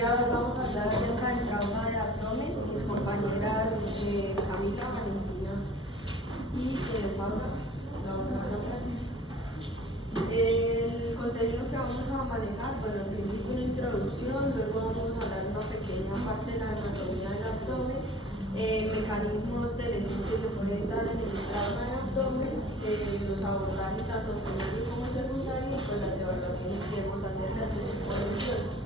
día de hoy vamos a hablar acerca del trauma de abdomen. Mis compañeras Camila, Valentina y Sauna. El contenido que vamos a manejar, bueno, en principio una introducción, luego vamos a hablar una pequeña parte de la anatomía del abdomen, mecanismos de lesión que se pueden dar en el trauma del abdomen, los abordajes tanto primarios como secundarios, pues las evaluaciones que debemos hacer de por el suelo.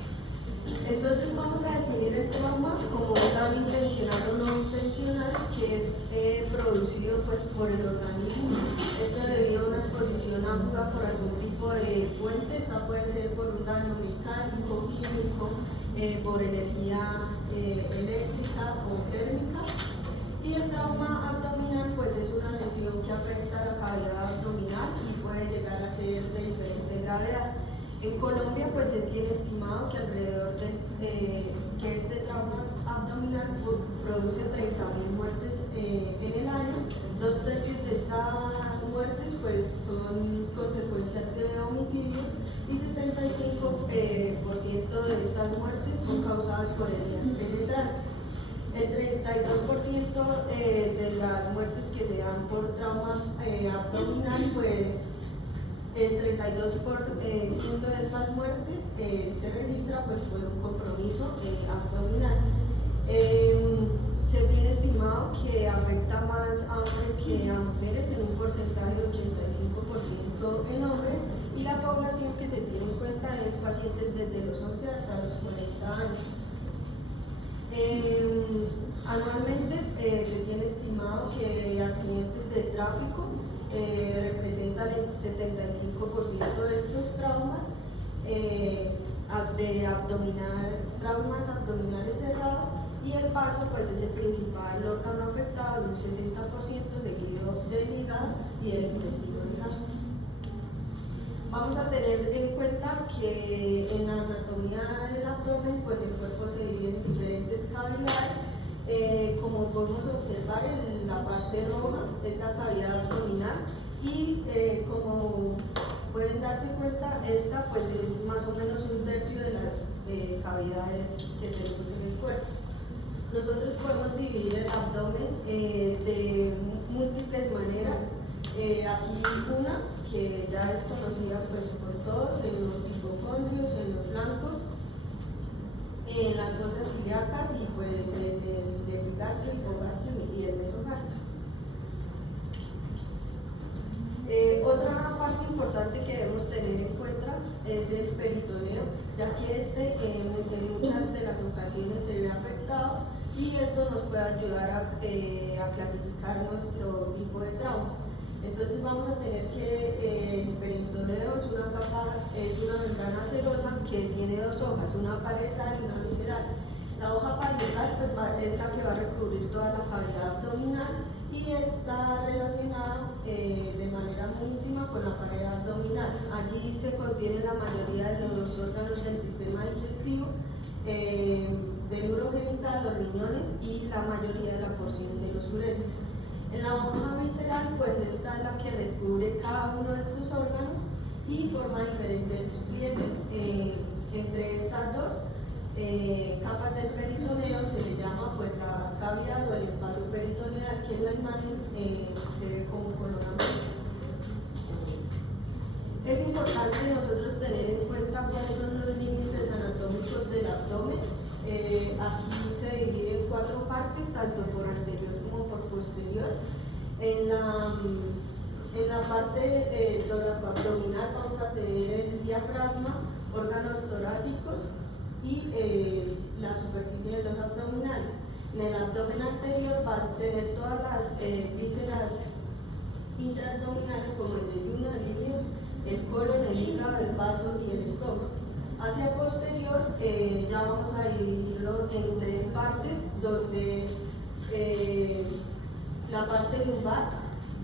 Entonces vamos a definir el trauma como un daño intencional o no intencional que es producido pues, por el organismo. Esto debido a una exposición aguda por algún tipo de fuente. Esta puede ser por un daño mecánico, químico, por energía eléctrica o térmica. Y el trauma abdominal pues, es una lesión que afecta a la cavidad abdominal y puede llegar a ser de diferente gravedad. En Colombia pues se tiene estimado que alrededor de que este trauma abdominal produce 30.000 muertes en el año. 2/3 de estas muertes pues son consecuencias de homicidios y 75% de estas muertes son causadas por heridas penetrantes. El 32% de las muertes que se dan por trauma abdominal pues el 32% de estas muertes se registra pues, por un compromiso abdominal. Se tiene estimado que afecta más a hombres que a mujeres en un porcentaje de 85% en hombres y la población que se tiene en cuenta es pacientes desde los 11 hasta los 40 años. Anualmente se tiene estimado que accidentes de tráfico representan el 75% de estos traumas de traumas abdominales cerrados y el vaso pues, es el principal órgano afectado en un 60% seguido del hígado y del intestino delgado. Vamos a tener en cuenta que en la anatomía del abdomen pues, el cuerpo se divide en diferentes cavidades. Como podemos observar en la parte roja es la cavidad abdominal y como pueden darse cuenta esta pues es más o menos 1/3 de las cavidades que tenemos en el cuerpo. Nosotros podemos dividir el abdomen de múltiples maneras. Aquí una que ya es conocida pues, por todos, en los hipocondrios, en los flancos, en las fosas ilíacas y pues en el epigastrio, hipogastrio y el mesogastrio. Otra parte importante que debemos tener en cuenta es el peritoneo, ya que en muchas de las ocasiones se ve afectado y esto nos puede ayudar a clasificar nuestro tipo de trauma. Entonces vamos a tener que el peritoneo es una membrana cerosa que tiene dos hojas, una parietal y una visceral. La hoja parietal pues, es la que va a recubrir toda la cavidad abdominal y está relacionada de manera muy íntima con la pared abdominal. Allí se contiene la mayoría de los órganos del sistema digestivo, del urogenital, los riñones y la mayoría de la porción de los uréteres. En la hoja visceral, pues esta es la que recubre cada uno de estos órganos y forma diferentes pliegues. Entre estas dos capas del peritoneo se le llama pues la cavidad o el espacio peritoneal, que en la imagen se ve como color amarillo. Es importante nosotros tener en cuenta cuáles son los límites anatómicos del abdomen. Aquí se divide en 4 partes, tanto por anterior como por posterior. En la parte toracoabdominal vamos a tener el diafragma, órganos torácicos y la superficie de los abdominales. En el abdomen anterior va a tener todas las vísceras intraabdominales como el yeyuno, el ilio, el colon, el hígado, el vaso y el estómago. Hacia posterior ya vamos a dividirlo en 3 partes, donde la parte lumbar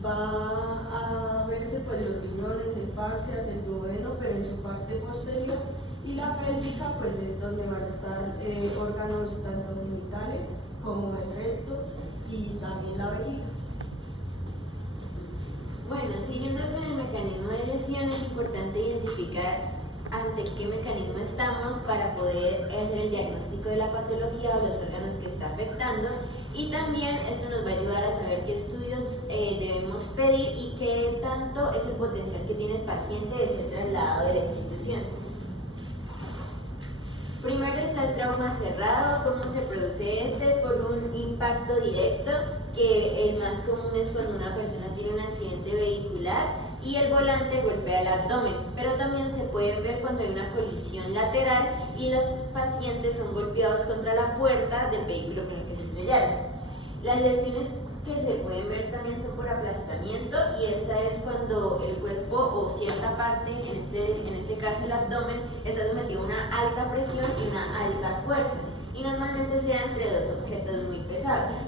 va a verse pues, los riñones, el páncreas, el duodeno, pero en su parte posterior, y la pélvica pues, es donde van a estar órganos tanto genitales como el recto y también la vejiga. Bueno, siguiendo con el mecanismo de lesión, es importante identificar ante qué mecanismo estamos para poder hacer el diagnóstico diagnóstico de la patología o los órganos que está afectando, y también esto nos va a ayudar a saber qué estudios debemos pedir y qué tanto es el potencial que tiene el paciente de ser trasladado de la institución. Primero está el trauma cerrado. ¿Cómo se produce este? Por un impacto directo, que el más común es cuando una persona tiene un accidente vehicular y el volante golpea el abdomen, pero también se puede ver cuando hay una colisión lateral y los pacientes son golpeados contra la puerta del vehículo con el que se estrellaron. Las lesiones que se pueden ver también son por aplastamiento, y esta es cuando el cuerpo o cierta parte, en este caso el abdomen, está sometido a una alta presión y una alta fuerza, y normalmente se da entre dos objetos muy pesados.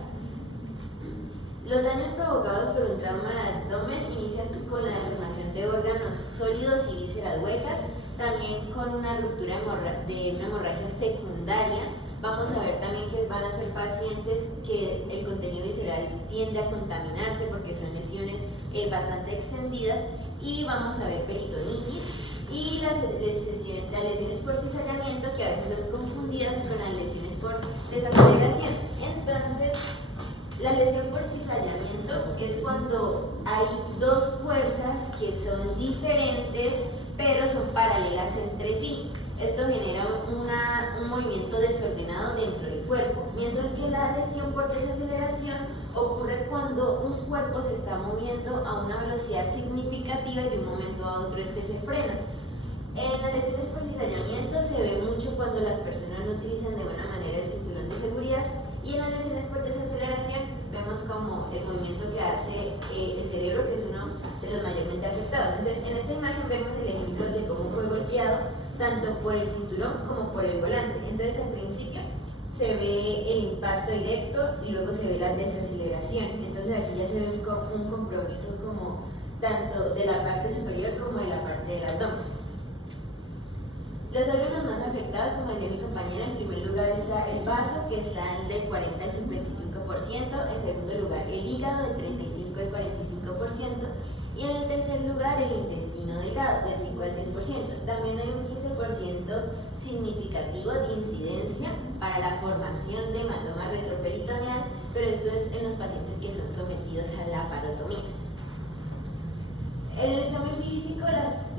Los daños provocados por un trauma de abdomen inician con la deformación de órganos sólidos y vísceras huecas, también con una ruptura de una hemorragia secundaria. Vamos a ver también que van a ser pacientes que el contenido visceral tiende a contaminarse porque son lesiones bastante extendidas, y vamos a ver peritonitis y las lesiones por cizallamiento, que a veces son confundidas con las lesiones por desaceleración. Entonces, la lesión por cizallamiento es cuando hay dos fuerzas que son diferentes pero son paralelas entre sí. Esto genera un movimiento desordenado dentro del cuerpo, mientras que la lesión por desaceleración ocurre cuando un cuerpo se está moviendo a una velocidad significativa y de un momento a otro se frena. En las lesiones por cizallamiento se ve mucho cuando las personas no utilizan de buena manera el cinturón de seguridad, y en las lesiones por desaceleración vemos como el movimiento que hace el cerebro, que es uno de los mayormente afectados. Entonces, en esta imagen vemos el ejemplo de cómo fue golpeado tanto por el cinturón como por el volante. Entonces, al principio se ve el impacto directo y luego se ve la desaceleración. Entonces, aquí ya se ve un compromiso como tanto de la parte superior como de la parte del abdomen. Los órganos más afectados, como decía mi compañera, en primer lugar está el vaso, que está del 40 al 55%, en segundo lugar el hígado, del 35 al 45%, y en el tercer lugar el intestino delgado, del 5 al 10%. También hay un 15% significativo de incidencia para la formación de hematoma retroperitoneal, pero esto es en los pacientes que son sometidos a la laparotomía. En el examen físico,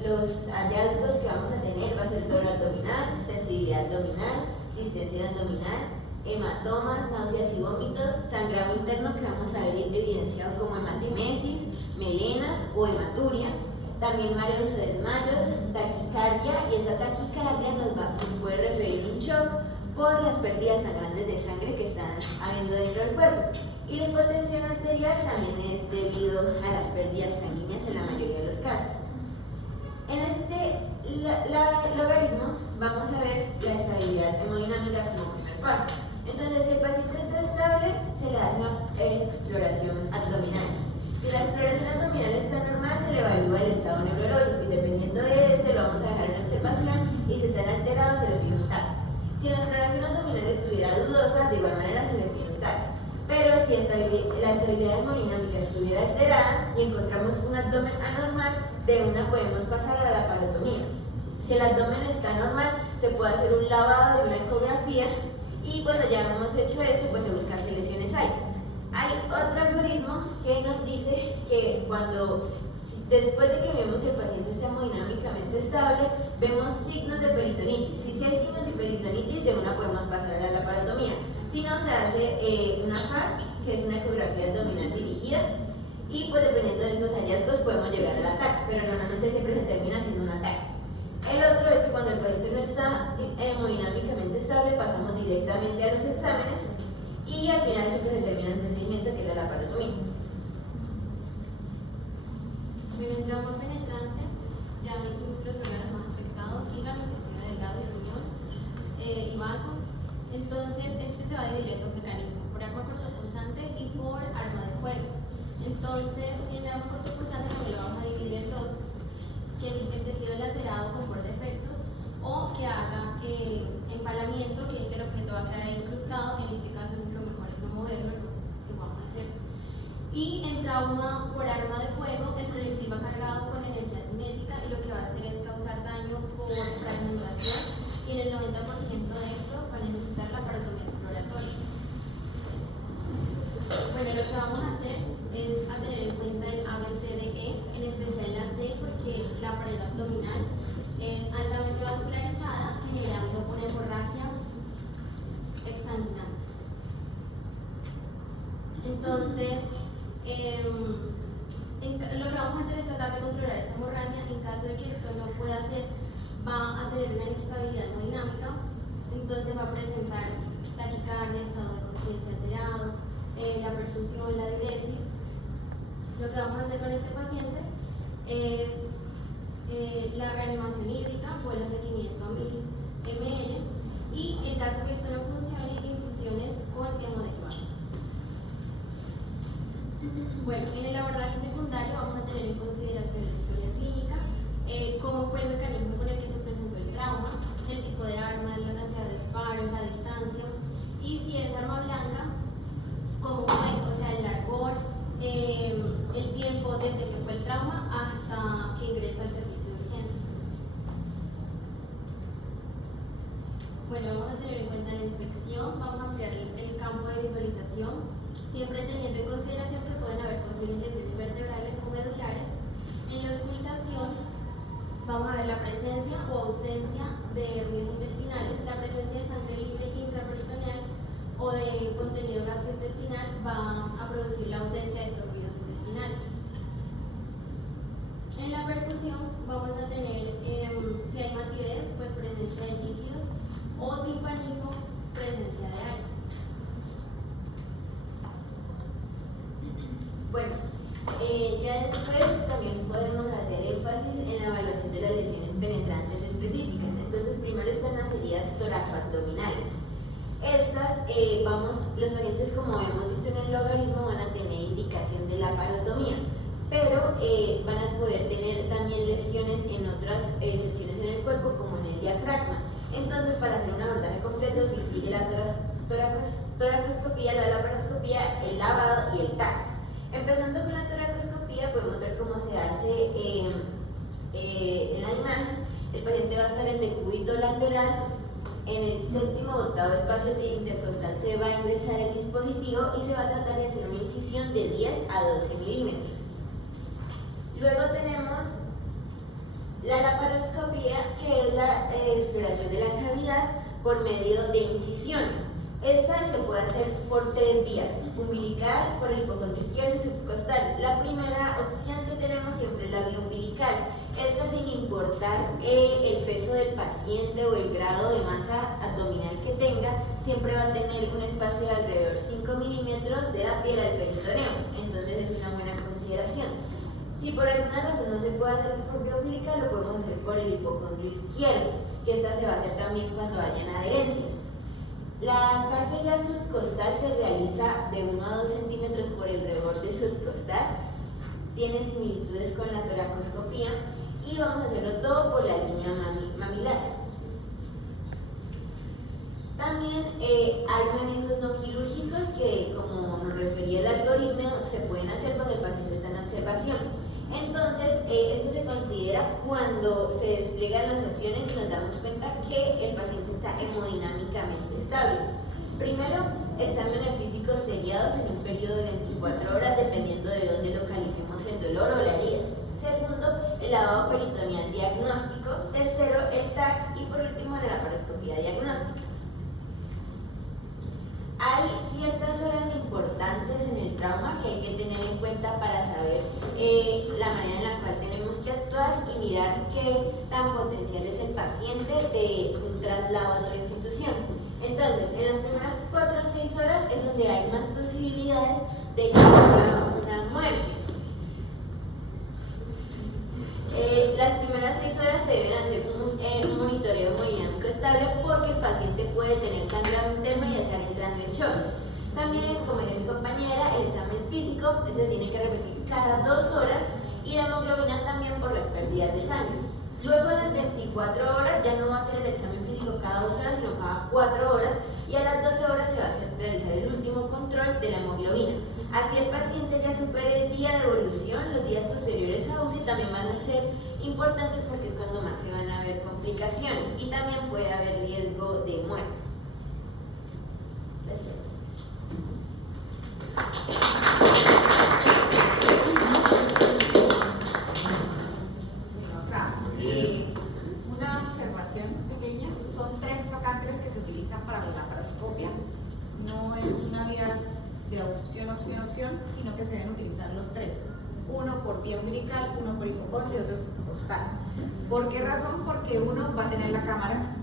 los hallazgos que vamos a tener va a ser dolor abdominal, sensibilidad abdominal, distensión abdominal, hematomas, náuseas y vómitos, sangrado interno que vamos a ver evidenciado como hematemesis, melenas o hematuria, también mareos o desmayos, taquicardia, y esta taquicardia nos puede referir un shock por las pérdidas tan grandes de sangre que están habiendo dentro del cuerpo. Y la hipotensión arterial también es debido a las pérdidas sanguíneas en la mayoría de los casos. En este logaritmo vamos a ver la estabilidad hemodinámica como primer paso. Entonces, si el paciente está estable, se le hace una exploración abdominal. Si la exploración abdominal está normal, se le evalúa el estado neurológico, y dependiendo de este lo vamos a dejar en observación, y si están alterados se le pide un TAC. Si la exploración abdominal estuviera dudosa, de igual manera se le pide un TAC. Pero si la estabilidad hemodinámica estuviera alterada y encontramos un abdomen anormal, de una podemos pasar a la laparotomía. Si el abdomen está normal, se puede hacer un lavado de una ecografía, y cuando ya hemos hecho esto, pues se busca qué lesiones hay. Hay otro algoritmo que nos dice que después de que vemos si el paciente está hemodinámicamente estable, vemos signos de peritonitis. Si hay signos de peritonitis, de una podemos pasar a la laparotomía. Si no, se hace una FAST, que es una ecografía abdominal dirigida, y pues dependiendo de estos hallazgos podemos llegar al ataque, pero normalmente siempre se termina haciendo un ataque. El otro es que cuando el paciente no está hemodinámicamente estable, pasamos directamente a los exámenes, y al final siempre se termina el procedimiento, que es la laparotomía. Bueno, el trauma penetrante ya dijimos los órganos más afectados: hígado, intestino delgado y riñón y vasos. Entonces, este se va a dividir en dos mecanismos: por arma cortopunzante y por arma de fuego. Entonces, en arma cortopunzante lo vamos a dividir en dos: que el tejido lacerado con bordes rectos, o que haga empalamiento, que es que el objeto va a quedar ahí incrustado. En este caso, lo mejor es no moverlo, lo vamos a hacer. Y en trauma por arma de fuego, el proyectil va cargado con energía cinética, y lo que va a hacer es causar daño por fragmentación, y en el 90% de esto va a necesitar Entonces, lo que vamos a hacer es tratar de controlar esta hemorragia. En caso de que esto no pueda ser, va a tener una inestabilidad hemodinámica, entonces va a presentar taquicardia, estado de conciencia alterado, la perfusión, la diuresis. Lo que vamos a hacer con este paciente es la reanimación hídrica, vuelos de 500 a 1000 ml, y en caso que esto no funcione, infusiones con hemodecmar. Bueno, en el abordaje secundario vamos a tener en consideración la historia clínica, cómo fue el mecanismo con el que se presentó el trauma, el tipo de arma, la cantidad de disparos, la distancia, y si es arma blanca, cómo fue, o sea, el largor, el tiempo desde que fue el trauma hasta que ingresa al servicio de urgencias. Bueno, vamos a tener en cuenta la inspección, vamos a ampliar el campo de visualización, siempre teniendo en consideración que pueden haber posibles lesiones vertebrales o medulares. En la auscultación vamos a ver la presencia o ausencia de ruidos intestinales, la presencia de sangre libre intraperitoneal o de contenido gastrointestinal va a producir la ausencia de estos ruidos intestinales. En la percusión vamos a tener, si hay matidez, pues presencia de líquido, o timpanismo, presencia de aire. Bueno, ya después también podemos hacer énfasis en la evaluación de las lesiones penetrantes específicas. Entonces, primero están las heridas toracoabdominales. Estas, los pacientes, como hemos visto en el logaritmo, van a tener indicación de laparotomía, pero van a poder tener también lesiones en otras secciones en el cuerpo, como en el diafragma. Entonces, para hacer un abordaje completo se incluye la toracoscopía, la laparoscopía, el lavado y el TAC. Empezando con la toracoscopía, podemos ver cómo se hace en la imagen. El paciente va a estar en decúbito lateral. En el séptimo o octavo espacio intercostal se va a ingresar el dispositivo y se va a tratar de hacer una incisión de 10 a 12 milímetros. Luego tenemos la laparoscopía, que es la exploración de la cavidad por medio de incisiones. Esta se puede hacer por 3 vías: umbilical, por el hipocondrio izquierdo y subcostal. La primera opción que tenemos siempre es la vía umbilical. Esta, sin importar el peso del paciente o el grado de masa abdominal que tenga, siempre va a tener un espacio de alrededor 5 milímetros de la piel al peritoneo. Entonces es una buena consideración. Si por alguna razón no se puede hacer por vía umbilical, lo podemos hacer por el hipocondrio izquierdo, que esta se va a hacer también cuando hayan adherencias. La parte ya subcostal se realiza de 1 a 2 centímetros por el reborde subcostal. Tiene similitudes con la toracoscopía y vamos a hacerlo todo por la línea mamilar. También hay manejos no quirúrgicos que, como nos refería el algoritmo, se pueden hacer cuando el paciente está en observación. Entonces, esto se considera cuando se despliegan las opciones y nos damos cuenta que el paciente está hemodinámicamente estable. Primero, exámenes físicos seriados en un periodo de 24 horas, dependiendo de dónde localicemos el dolor o la herida. Segundo, el lavado peritoneal diagnóstico. Tercero, el TAC. Y por último, la laparoscopía diagnóstica. Hay ciertas horas importantes en el trauma que hay que tener en cuenta para saber la manera en la cual tenemos que actuar y mirar qué tan potencial es el paciente de un traslado a otra institución. Entonces, en las primeras 4 a 6 horas es donde hay más posibilidades de que haya una muerte. Las primeras 6 horas se deben hacer un monitoreo hemodinámico estable, porque el paciente puede tener sangrado interno y estar entrando en shock. También, como dijo mi compañera, el examen físico se tiene que repetir cada 2 horas, y la hemoglobina también por las pérdidas de sangre. Luego, a las 24 horas ya no va a ser el examen físico cada 2 horas, sino cada 4 horas, y a las 12 horas se va a realizar el último control de la hemoglobina. Así el paciente ya supere el día de evolución. Los días posteriores a UCI también van a ser importantes, porque es cuando más se van a ver complicaciones y también puede haber riesgo de muerte. Gracias. Una observación pequeña: son 3 trocánteres que se utilizan para la laparoscopia. No es una vía de opción, sino que se deben utilizar los tres. Uno por vía umbilical, uno por hipocondrio y otro subcostal. ¿Por qué razón? Porque uno va a tener la cámara,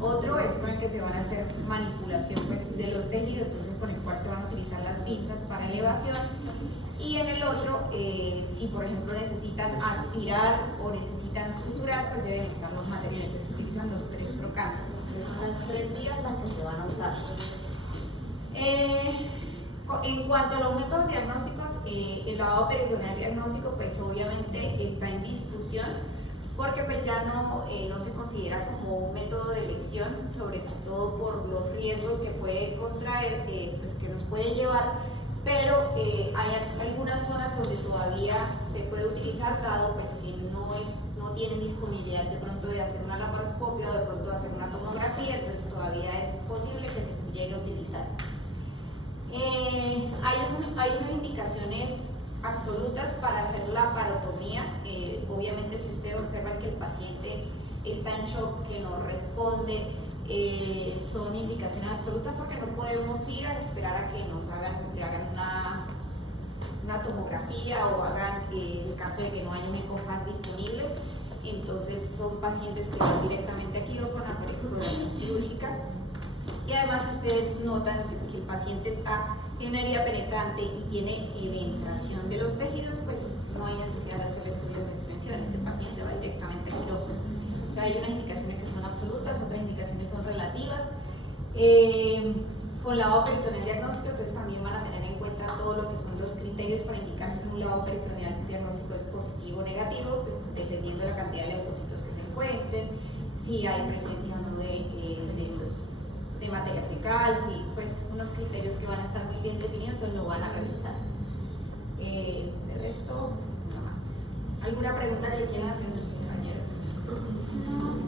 otro es con el que se van a hacer manipulación pues, de los tejidos, entonces con el cual se van a utilizar las pinzas para elevación. Y en el otro, si por ejemplo necesitan aspirar o necesitan suturar, pues deben estar los materiales, entonces se utilizan los tres trocantes. Entonces son las tres vías las que se van a usar. En cuanto a los métodos diagnósticos, el lavado peritoneal diagnóstico pues obviamente está en discusión porque pues ya no se considera como un método de elección, sobre todo por los riesgos que puede contraer, pues que nos puede llevar, pero hay algunas zonas donde todavía se puede utilizar, dado pues que no tienen disponibilidad de pronto de hacer una laparoscopia o de pronto de hacer una tomografía, entonces todavía es posible que se llegue a utilizar. Hay unas indicaciones absolutas para hacer la parotomía. Obviamente si usted observa que el paciente está en shock, que no responde, son indicaciones absolutas porque no podemos ir a esperar a que le hagan una tomografía o hagan, en caso de que no haya un ecofaz disponible, entonces son pacientes que van directamente a quirófano a hacer exploración quirúrgica. Y además, si ustedes notan que el paciente está en una herida penetrante y tiene eventración de los tejidos, pues no hay necesidad de hacer estudios de extensión, ese paciente va directamente a quirófano. O sea, hay unas indicaciones que son absolutas, otras indicaciones son relativas. Con lavado peritoneal diagnóstico, entonces también van a tener en cuenta todo lo que son los criterios para indicar que un lavado peritoneal diagnóstico es positivo o negativo, pues, dependiendo de la cantidad de leucocitos que se encuentren, si hay presencia o no de materia fecal, sí, pues unos criterios que van a estar muy bien definidos, entonces lo van a revisar. De resto, nada más. ¿Alguna pregunta que le quieran hacer a sus compañeros? No.